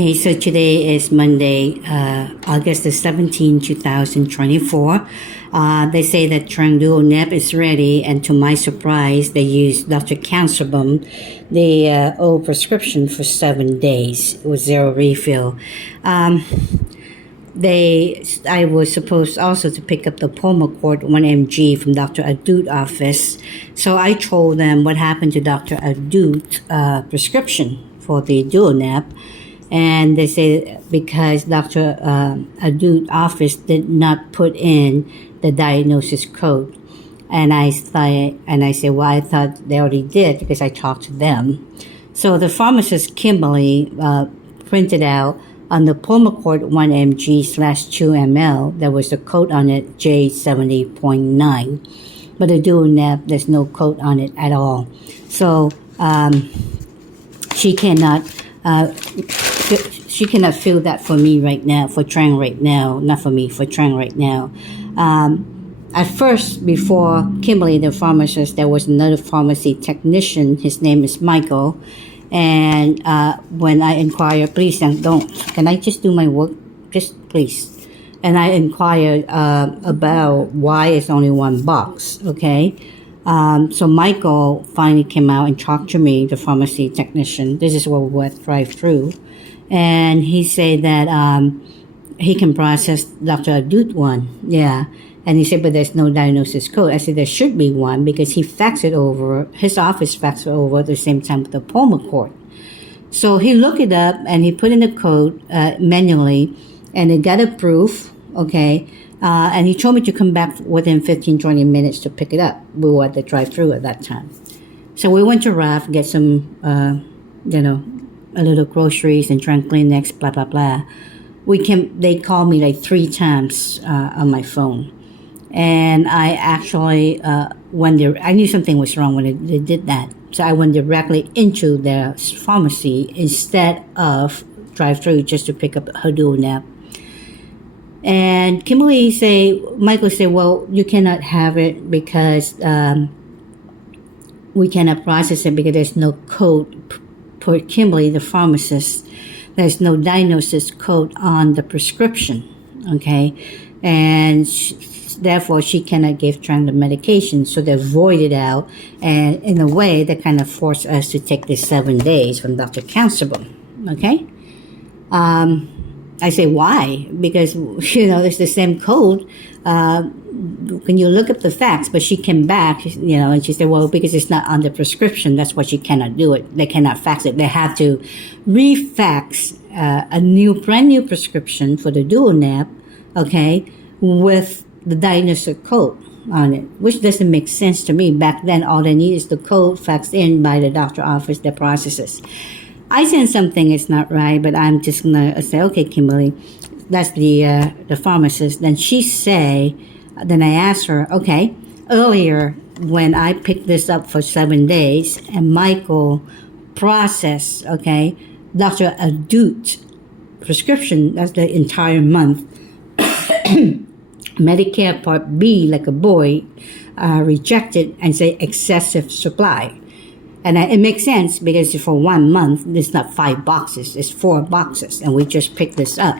Okay, so today is Monday, August the 17th, 2024. They say that DuoNeb is ready, and to my surprise, they used Dr. Councelbaum, the old prescription, for 7 days with zero refill. I was supposed also to pick up the Pulmicort 1 mg from Dr. Ahdoot office. So I told them what happened to Dr. Ahdoot prescription for the DuoNeb. And they say because Dr. Ahdoot office did not put in the diagnosis code. And I say, well, I thought they already did because I talked to them. So the pharmacist Kimberly printed out on the Pulmicort 1 mg/2 ml, there was a code on it, J70.9. But the DuoNeb, there's no code on it at all. So she cannot fill that for me right now, for Trang right now, not for me, for Trang right now. At first, before Kimberly, the pharmacist, there was another pharmacy technician. His name is Michael. And when I inquired, please don't, can I just do my work? Just please. And I inquired about why it's only one box, okay? So Michael finally came out and talked to me, the pharmacy technician. This is what we went drive-through. And he said that he can process Dr. Ahdoot one. Yeah. And he said, but there's no diagnosis code. I said, there should be one because he faxed it over. His office faxed it over at the same time with the Pulmicort. So he looked it up and he put in the code manually and it got approved, okay? And he told me to come back within 15-20 minutes to pick it up. We were at the drive-through at that time. So we went to Ralph, get some, a little groceries and drank Kleenex, blah, blah, blah. They called me like 3 times on my phone. And I actually went there. I knew something was wrong when they did that. So I went directly into their pharmacy instead of drive-through just to pick up her DuoNeb. And Michael said, well, you cannot have it because we cannot process it because there's no code for Kimberly, the pharmacist. There's no diagnosis code on the prescription, okay? And therefore, she cannot give Trang the medication. So they voided out. And in a way, they kind of forced us to take this 7 days from Dr. Councelbaum, okay? I say, why? Because, it's the same code. Can you look up the facts? But she came back, and she said, well, because it's not on the prescription, that's why she cannot do it. They cannot fax it. They have to refax a brand new prescription for the DuoNeb, okay, with the diagnosis code on it, which doesn't make sense to me. Back then, all they need is the code faxed in by the doctor office that processes. I sense something is not right, but I'm just gonna say, okay, Kimberly, that's the pharmacist. Then then I asked her, okay, earlier when I picked this up for 7 days and Michael processed, okay, Dr. Ahdoot prescription, that's the entire month. Medicare Part B, like a boy, rejected and say excessive supply. And it makes sense because for 1 month, it's not 5 boxes, it's 4 boxes, and we just picked this up.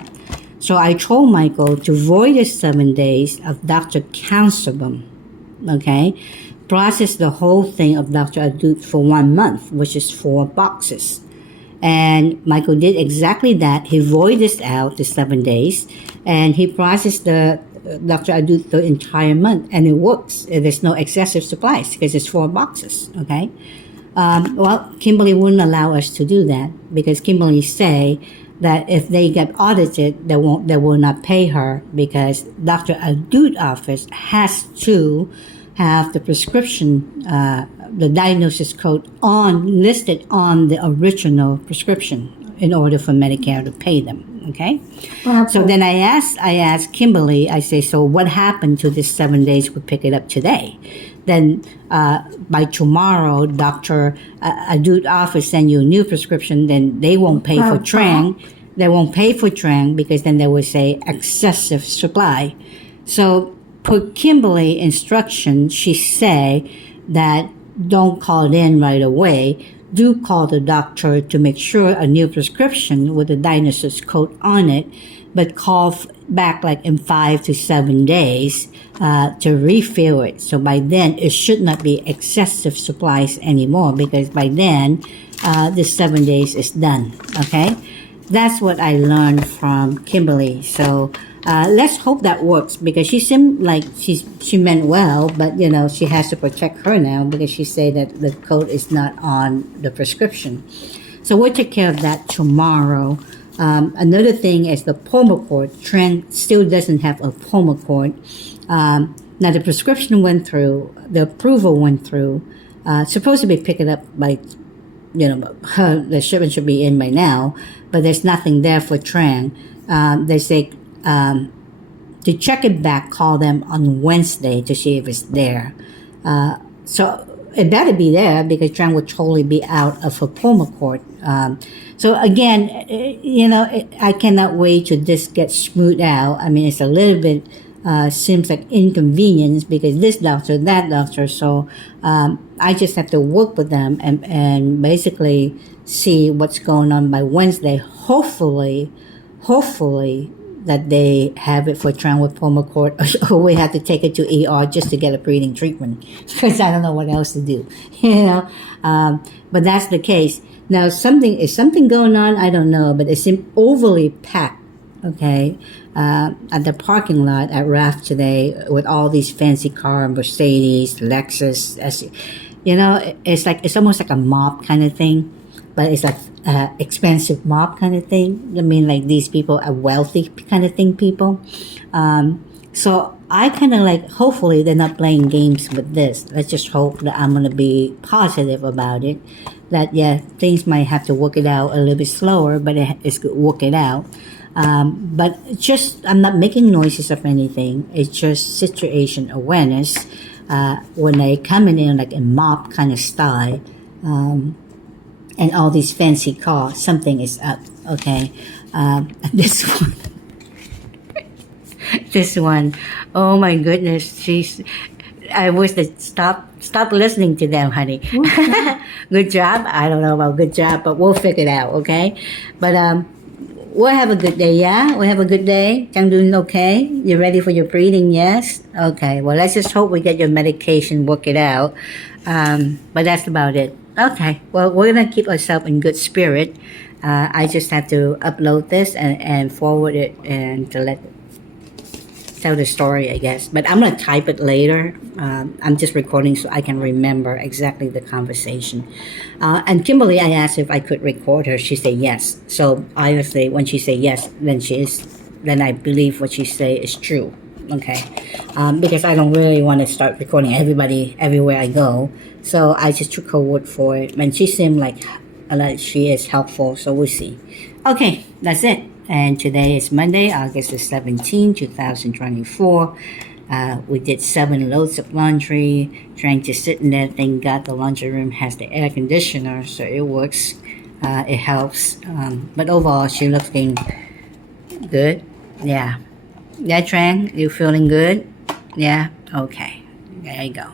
So I told Michael to void the 7 days of Dr. Councelbaum, okay? Process the whole thing of Dr. Ahdoot for 1 month, which is 4 boxes. And Michael did exactly that. He voided out the 7 days, and he processed the Dr. Ahdoot the entire month, and it works. There's no excessive supplies because it's 4 boxes, okay? Well, Kimberly wouldn't allow us to do that because Kimberly say that if they get audited, they will not pay her because Dr. Ahdoot office has to have the prescription, the diagnosis code listed on the original prescription in order for Medicare to pay them. Okay. So then I asked Kimberly, I say, so what happened to this 7 days? We pick it up today. Then by tomorrow, Dr. Ahdoot office send you a new prescription. Then they won't pay for Trang. They won't pay for Trang because then they will say excessive supply. So per Kimberly instruction, she say that don't call it in right away. do call the doctor to make sure a new prescription with the diagnosis code on it, but call back like in 5 to 7 days to refill it. So by then, it should not be excessive supplies anymore, because by then, the 7 days is done. Okay, that's what I learned from Kimberly. So let's hope that works, because she seemed like she meant well, but she has to protect her now, because she said that the code is not on the prescription. So we'll take care of that tomorrow. Another thing is the Pulmicort. Trend still doesn't have a Pulmicort. Now the prescription went through, the approval went through. Supposed to be picked up by, the shipment should be in by now, but there's nothing there for Tran. They say to check it back, call them on Wednesday to see if it's there. So it better be there, because Tran would totally be out of her Pulmicort. So again, I cannot wait till this gets smoothed out. I mean, it's a little bit seems like inconvenience, because this doctor, that doctor. So I just have to work with them and basically see what's going on by Wednesday. Hopefully that they have it for Tran with Pulmicort, or we have to take it to ER just to get a breathing treatment, because I don't know what else to do, but that's the case. Now, is something going on? I don't know, but it seemed overly packed, okay, at the parking lot at RAF today, with all these fancy cars, Mercedes, Lexus, it's almost like a mob kind of thing, but it's like expensive mob kind of thing. I mean, like, these people are wealthy kind of thing people. So I kind of like, hopefully they're not playing games with this. Let's just hope that I'm going to be positive about it. That, yeah, things might have to work it out a little bit slower, but it's good, work it out. But just, I'm not making noises of anything. It's just situation awareness. When they coming in like a mob kind of style, and all these fancy cars, something is up, okay? This one, this one, oh my goodness, I wish that stop listening to them, honey. Good job. I don't know about good job, but we'll figure it out, okay? But we'll have a good day, yeah? We'll have a good day. I'm doing okay. You ready for your breathing? Yes? Okay, well, let's just hope we get your medication, work it out. But that's about it. Okay, well, we're going to keep ourselves in good spirit. I just have to upload this and forward it and to tell the story, I guess. But I'm going to type it later. I'm just recording so I can remember exactly the conversation. And Kimberly, I asked if I could record her. She said yes. So obviously, when she said yes, then I believe what she say is true. Okay, because I don't really want to start recording everybody everywhere I go. So I just took her word for it. And she seemed like she is helpful. So we'll see. Okay, that's it. And today is Monday, August the 17th, 2024. We did 7 loads of laundry, trying to sit in there. Thank God the laundry room has the air conditioner, so it works. It helps. But overall, she looking good. Yeah. Yeah, Tran, you feeling good? Yeah? Okay. There you go.